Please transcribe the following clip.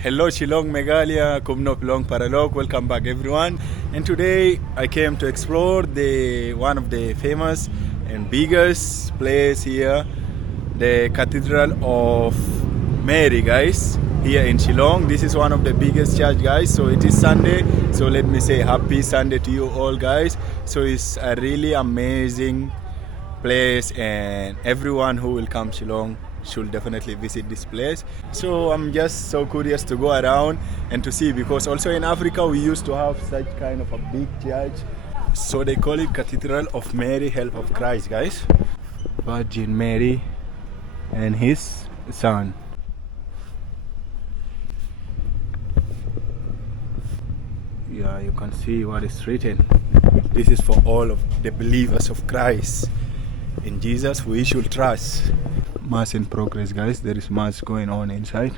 Hello Shillong, Meghalaya, Kumno Pilong Paralok. Welcome back everyone. And today I came to explore one of the famous and biggest place here, the Cathedral of Mary, guys, here in Shillong. This is one of the biggest church, guys. So it is Sunday. So let me say happy Sunday to you all, guys. So it's a really amazing place, and everyone who will come Shillong should definitely visit this place. So I'm just so curious to go around and to see, because also in Africa we used to have such kind of a big church. So they call it Cathedral of Mary, Help of Christ, guys. Virgin Mary and his son. Yeah, you can see what is written. This is for all of the believers of Christ. In Jesus we should trust. Mass in progress, guys. There is mass going on inside.